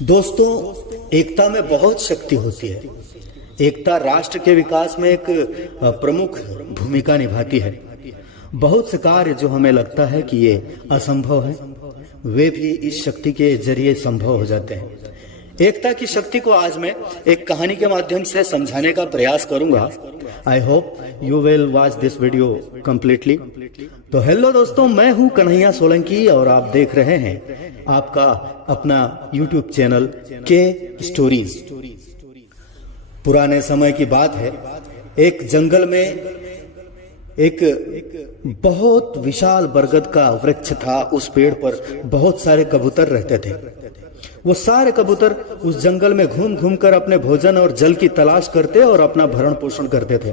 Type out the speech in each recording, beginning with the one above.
दोस्तों, एकता में बहुत शक्ति होती है। एकता राष्ट्र के विकास में एक प्रमुख भूमिका निभाती है। बहुत से कार्य जो हमें लगता है कि ये असंभव है, वे भी इस शक्ति के जरिए संभव हो जाते हैं। एकता की शक्ति को आज मैं एक कहानी के माध्यम से समझाने का प्रयास करूंगा। I hope you will watch this video completely. तो हेलो दोस्तों, मैं हूं कन्हैया सोलंकी और आप देख रहे हैं आपका अपना यूट्यूब चैनल के स्टोरीज। पुराने समय की बात है, एक जंगल में एक बहुत विशाल बरगद का वृक्ष था। उस पेड़ पर बहुत सारे कबूतर रहते थे। वो सारे कबूतर उस जंगल में घूम घूम कर अपने भोजन और जल की तलाश करते और अपना भरण पोषण करते थे।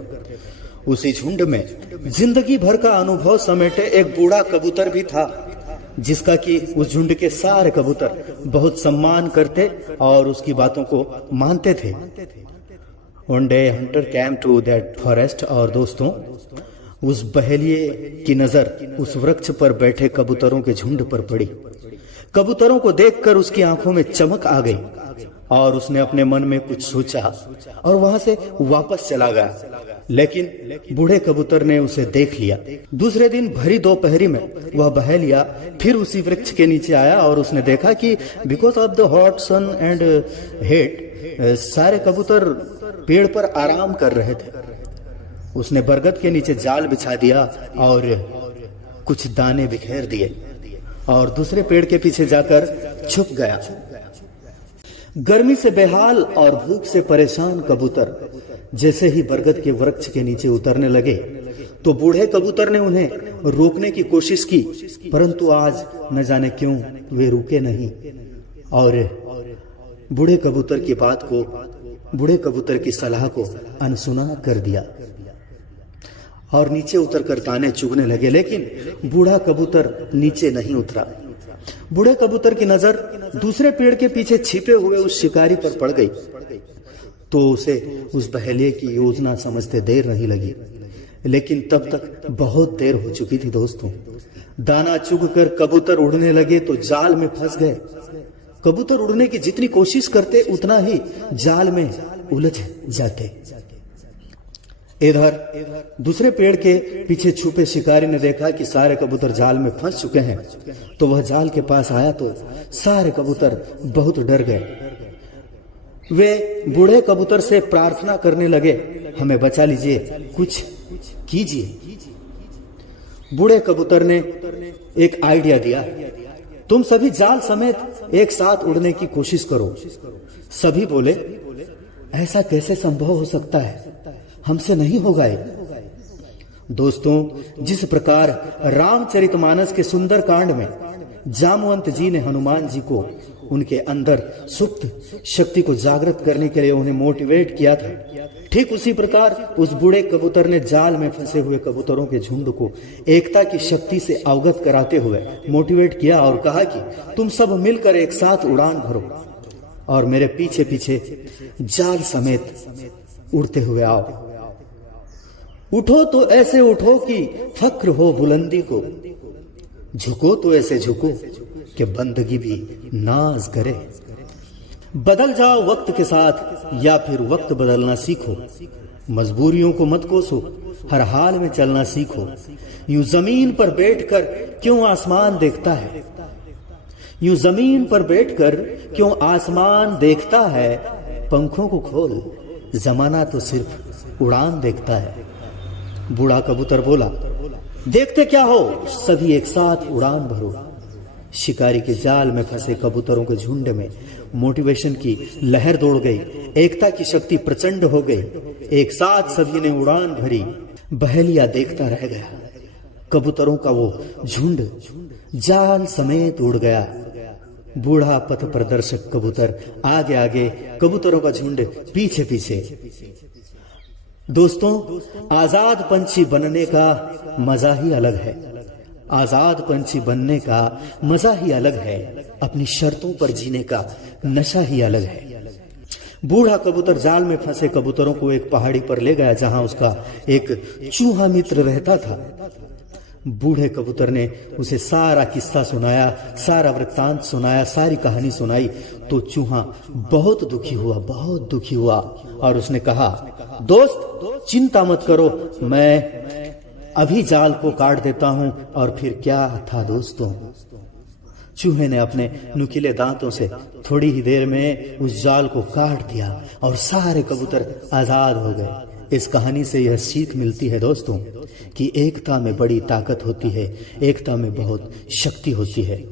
उसी झुंड में जिंदगी भर का अनुभव समेटे एक बूढ़ा कबूतर भी था, जिसका कि उस झुंड के सारे कबूतर बहुत सम्मान करते और उसकी बातों को मानते थे। One day hunter came to that forest. और दोस्तों, उस बहेलिये की नजर उस वृक्ष पर बैठे कबूतरों के झुंड पर पड़ी। कबूतरों को देखकर उसकी आंखों में चमक आ गई और उसने अपने मन में कुछ सोचा और वहां से वापस चला गया। लेकिन बूढ़े कबूतर ने उसे देख लिया। दूसरे दिन भरी दोपहरी में वह बहेलिया फिर उसी वृक्ष के नीचे आया और उसने देखा कि because of the hot sun and heat सारे कबूतर पेड़ पर आराम कर रहे थे। उसने बरगद के नीचे जाल बिछा दिया और कुछ दाने बिखेर दिए और दूसरे पेड़ के पीछे जाकर छुप गया। गर्मी से बेहाल और भूख से परेशान कबूतर जैसे ही बरगद के वृक्ष के नीचे उतरने लगे तो बूढ़े कबूतर ने उन्हें रोकने की कोशिश की, परंतु आज न जाने क्यों वे रुके नहीं और बूढ़े कबूतर की बात को, बूढ़े कबूतर की सलाह को अनसुना कर दिया और नीचे उतरकर दाने चुगने लगे। लेकिन बूढ़ा कबूतर नीचे नहीं उतरा। बूढ़े कबूतर की नजर दूसरे पेड़ के पीछे छिपे हुए उस शिकारी पर पड़ गई तो उसे उस बहेलिये की योजना समझते देर नहीं लगी। लेकिन तब तक बहुत देर हो चुकी थी। दोस्तों, दाना चुगकर कबूतर उड़ने लगे तो जाल में फंस गए। कबूतर उड़ने की जितनी कोशिश करते उतना ही जाल में उलझ जाते। इधर दूसरे पेड़ के पीछे छुपे शिकारी ने देखा कि सारे कबूतर जाल में फंस चुके हैं, तो वह जाल के पास आया तो सारे कबूतर बहुत डर गए। वे बूढ़े कबूतर से प्रार्थना करने लगे, हमें बचा लीजिए, कुछ कीजिए। बूढ़े कबूतर ने एक आइडिया दिया, तुम सभी जाल समेत एक साथ उड़ने की कोशिश करो। सभी बोले, ऐसा कैसे संभव हो सकता है, हमसे नहीं होगा ये। दोस्तों, जिस प्रकार रामचरितमानस के सुंदर कांड में जामवंत जी ने हनुमान जी को उनके अंदर सुप्त शक्ति को जागृत करने के लिए उन्हें मोटिवेट किया था, ठीक उसी प्रकार उस बूढ़े कबूतर ने जाल में फंसे हुए कबूतरों के झुंड को एकता की शक्ति से अवगत कराते हुए मोटिवेट किया और कहा कि तुम सब मिलकर एक साथ उड़ान भरो और मेरे पीछे पीछे जाल समेत उड़ते हुए आओ। उठो तो ऐसे उठो कि फक्र हो बुलंदी को, झुको तो ऐसे झुको कि बंदगी भी नाज करे। बदल जाओ वक्त के साथ या फिर वक्त बदलना सीखो। मजबूरियों को मत कोसो, हर हाल में चलना सीखो। यूं जमीन पर बैठकर क्यों आसमान देखता है, यूं जमीन पर बैठकर क्यों आसमान देखता है। पंखों को खोल, जमाना तो सिर्फ उड़ान देखता है। बूढ़ा कबूतर बोला, देखते क्या हो, सभी एक साथ उड़ान भरो। शिकारी के जाल में फंसे कबूतरों के झुंड में मोटिवेशन की लहर दौड़ गई। एकता की शक्ति प्रचंड हो गई। एक साथ सभी ने उड़ान भरी। बहेलिया देखता रह गया। कबूतरों का वो झुंड जाल समेत उड़ गया। बूढ़ा पथ प्रदर्शक कबूतर आगे आगे, कबूतरों का झुंड पीछे पीछे। दोस्तों, आजाद पंछी बनने का मजा ही अलग है। आजाद पंछी बनने का मजा ही अलग है। अपनी शर्तों पर जीने का नशा ही अलग है। बूढ़ा कबूतर जाल में फंसे कबूतरों को एक पहाड़ी पर ले गया जहां उसका एक चूहा मित्र रहता था। बूढ़े कबूतर ने उसे सारा किस्सा सुनाया, सारा वृत्तांत सुनाया, सारी कहानी सुनाई। तो चूहा बहुत दुखी हुआ, बहुत दुखी हुआ और उसने कहा, दोस्त चिंता मत करो, मैं अभी जाल को काट देता हूं। और फिर क्या था दोस्तों, चूहे ने अपने नुकीले दांतों से थोड़ी ही देर में उस जाल को काट दिया और सारे कबूतर आजाद हो गए। इस कहानी से यह सीख मिलती है दोस्तों कि एकता में बड़ी ताकत होती है, एकता में बहुत शक्ति होती है।